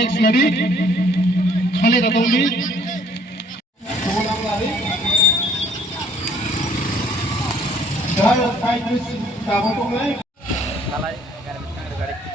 Next lady, Khalid Adoli. Dah, saya terus tak potong lagi. Salah, garis.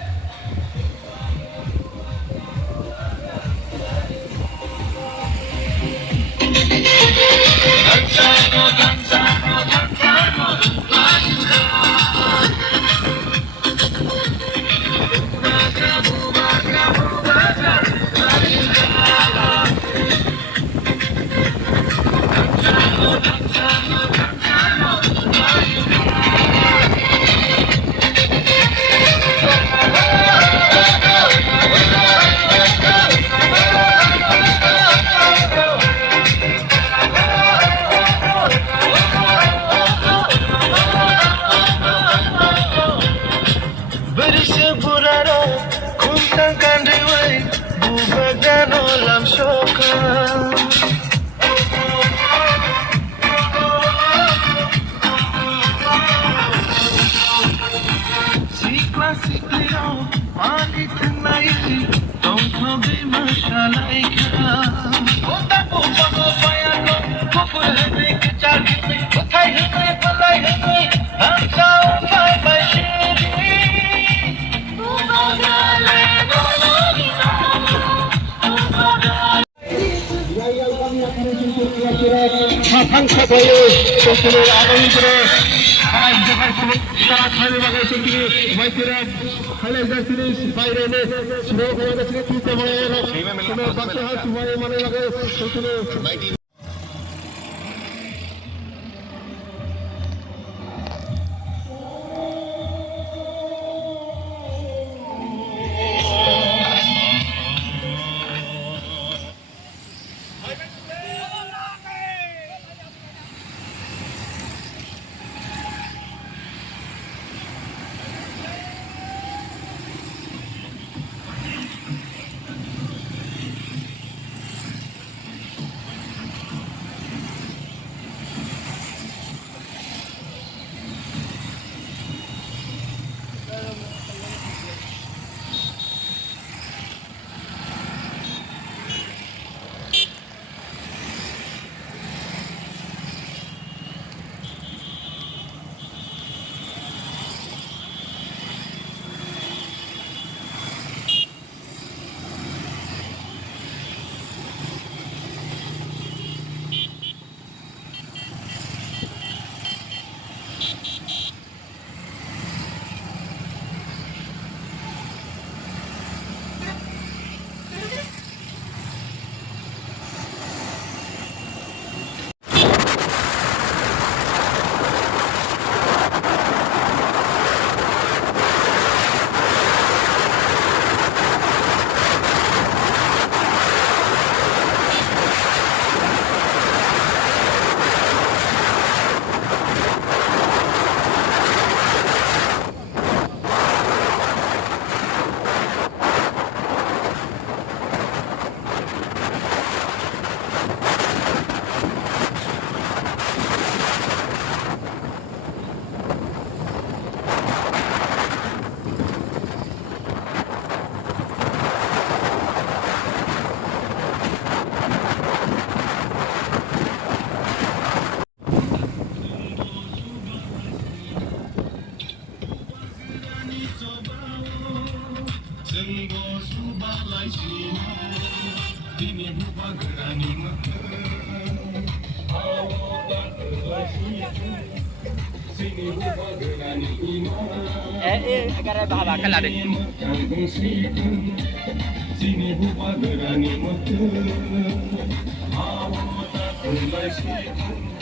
agar bahaba kala deh.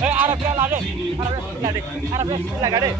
Arab lah deh, Arab lah deh.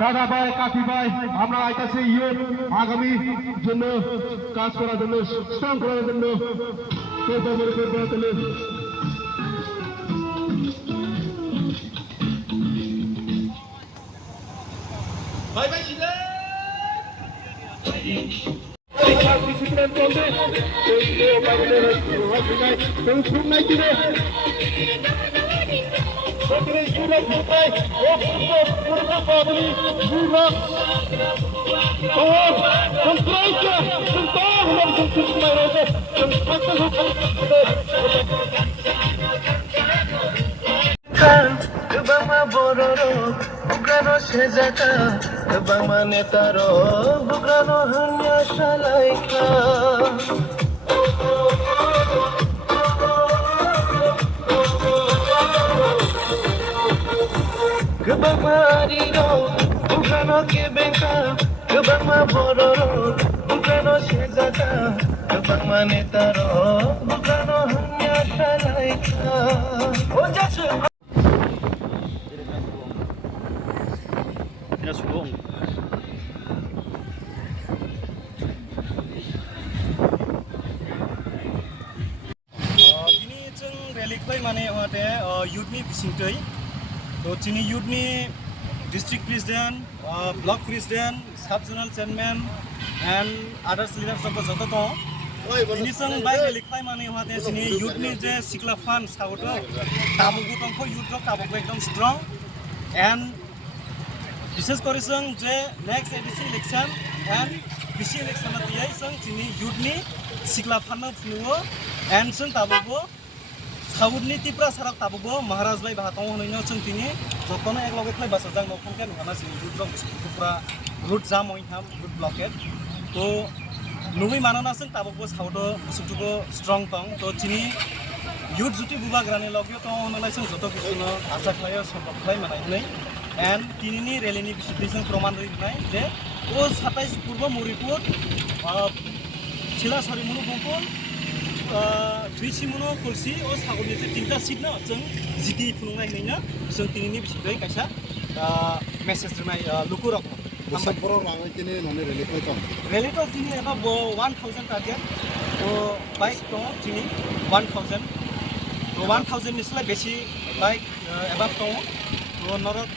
দাদা ভাই কাকি ভাই আমরা আইতাছি youth আগামী জন্য কাজ করার জন্য স্ট্রং করার জন্য ভাই ভাই Bama bororo, bugrano sejaka, bama netaro, bugrano hanya shalaika. Bama riro, bugrano kebeka, bama bororo, bugrano sejaka, bama netaro, bugrano hanya shalaika. Oh jasu. Sulong. Ini ceng relik bay mane wate youth ni bisingtei. To chini youth ni district president, block president, sub zonal chairman and others leaders of the joto to. Ini ceng bay relik bay mane wate chini youth ni je sikla fan sawoto tabugu tongko youth rok tabugu ekdom strong and বিশেষ করে जों যে next ADC election and BC election দিয়াই जों চিনি ইউথনি সিকলা ফান্ন ফুনুও and जों তাবুবो সাউথনি ত্রিপুরা সারাক তাবুবो মহারাজ ভাই ভাতং হনैनो जों तिनि जतनो एक लगे फ्लाइ बासा जां नखनके नुहाना जों इउथ रक पुरा रुट जाम ओइथाम रुट ब्लकेट तो नुबै मानना जों ताबुबो साउथ सुटुबो स्ट्रंग तंग तो चिनि इउथ जुति बुबा ग्राने लगे तो हननाय जों जत किसुनो आशा खायो सम्भव खाय मानाय and tinini relini bisudison proman ribnai je o 27 purbo muripur chila sari munu bongkol duisi munu kolsi o sagoni te tinta seat na जों jiti phunungnai hinaina जों tinini bisudai kaisa message ribnai lukurok বসক বড় লাঙাই কিনে ননে rally কই তং rally to tini eba 1000 target to bike to tini 1000 to 1000 nisla beshi bike eba to नरक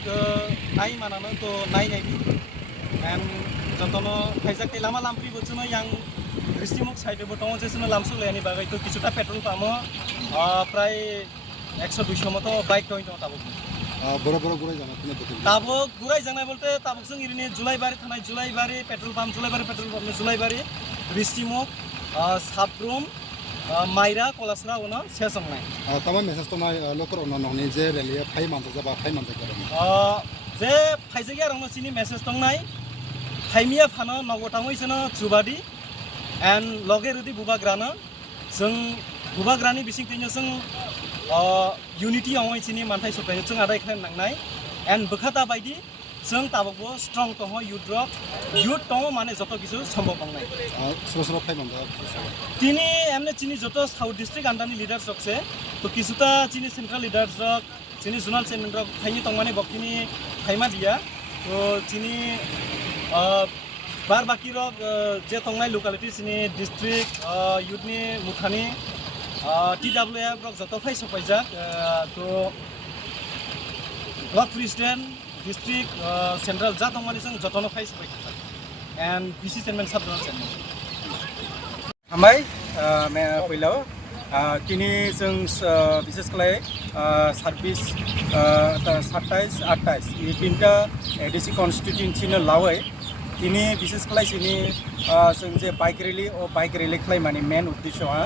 नाई मानानो तो नाई नाइबि and जतनो खाइजाक Lama लामप्रि बचनो यां रिस्टिमुक साइडबो दङ जेसनो लामसु लेनि बागै तो किछुटा पेट्रोल पामो प्राय 100 200 मतो बाइक दङ ताबो বড় বড় গুড়াই জানা তুমি দেখি ताबो गुराय जानाय बोलते ताबो जों इरिनि जुलाइबारि थानाय जुलाइबारि petrol pump जुलाइबारि रिस्टिमुक Sabroom Myra Klasra उना सेसंनाय तमा मेसेज तो माय लोकर उना ननि जे रेली फाइ मानजा जाबा फाइ मानजा गरम जे फाइजगे रंनो सिनि मेसेज तंनाय फाइमिया फानो नगतामैसनो जुबादि एंड लगे रुदि बुबाग्रानो जों बुबाग्रानि बिसिंथिनो जों यूनिटी आवै सिनि मानथाय सप्ताय जों आदाय खालाम नांनाय एंड बखाता बायदि जों ताबो स्ट्रंग तङ यूथ तङ माने जतो किछु सम्भव बांनाय ससरो फाइ मानजा तिनी एमने चिनी जतो साउथ डिस्ट्रिक्ट आन्डारनि लिडार्स रकसे तो किछुता चिनी सेंट्रल लिडार्स रक चिनी जोनाल चेयरमैन रक फाइनि तंमाने बकिनि फाइमा दिया তো চিনি बार बाकी रक जे तंगनाय लकालिटी सिनि डिस्ट्रिक्ट युथनि मुखानि TWF रक जत फाइ सफायजाक तो ब्लक प्रेसिडेंट डिस्ट्रिक्ट सेंट्रल जा तंगमानि जों जतनो फाइ सफायजाक एंड बीसी चेयरमैन सब जनरल चेयरमैन हामबाय मैं पहिलाव किनी जों विशेष खालाय 26 27 28 ये तीनटा एडिसि कन्स्टिट्युएन्सिनो लावै तिनी विशेष खालाय सिनि जों जे बाइक रैली खालायमानि मेन उद्देश्यआ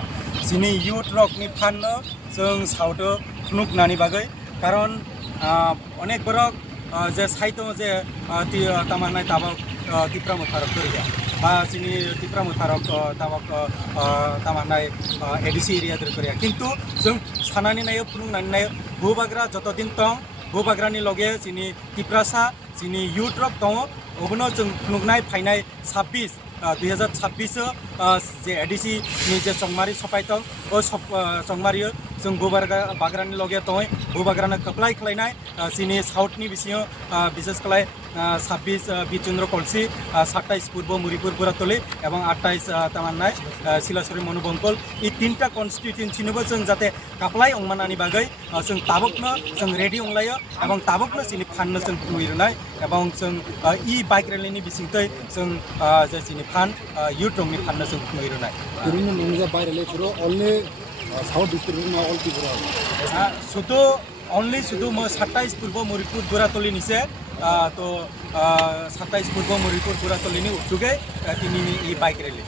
सिनि यूथ रकनि फाननो जों सावदो नुकनानि बागै कारण अनेक बरक जे साइतो जे तामानाय ताबक तिप्रा मुथारक करिया बा सिनि तिप्रा मुथारक ताबक तामानाय एडिसि एरिया दर करिया किन्तु जों सानानि नायो फुनुंनानि नायो बुबाग्रा जत दिन तं बुबाग्रानि लगे सिनि तिप्रासा सिनि यूथ रक दङ अबनो जों फुनुंनाय फाइनाय 26 2026 जे एडिसि नि जे संमारि सफायतं ओ संमारियो जों बुबाग्रानि लगे तय बुबाग्रानो कप्लाय खालायनाय सिनि साउथनि बिसिङाव विशेष खालाय 26 बिचन्द्र कलसि 27 पूर्व मुरिपुर बुरातली एवं 28 तामान्नाय सिलासरी मनुबंकल ई तीनटा कन्स्टिट्युएन्सिनोबो जों जाते काप्लाय अंमानानि बागै जों ताबकनो जों रेडि अंलायो एवं ताबकनो सिनि फाननो जों खुंइरनाय एवं जों ई बाइक रैलीनि बिसिंतै जों जे सिनि फान यूथ रंनि फाननो जों खुंइरनाय ओरैनो नोंजा बाइक रैली अनलि साउथ डिस्ट्रिक्ट मा अल त्रिपुरा शुद्ध ओनली शुद्ध 27 पूर्व मुरिपुर बुरातली निसे तो 27 पूर्व मुरिपुर बुरातली उद्योगे तिनी ई बाइक रैली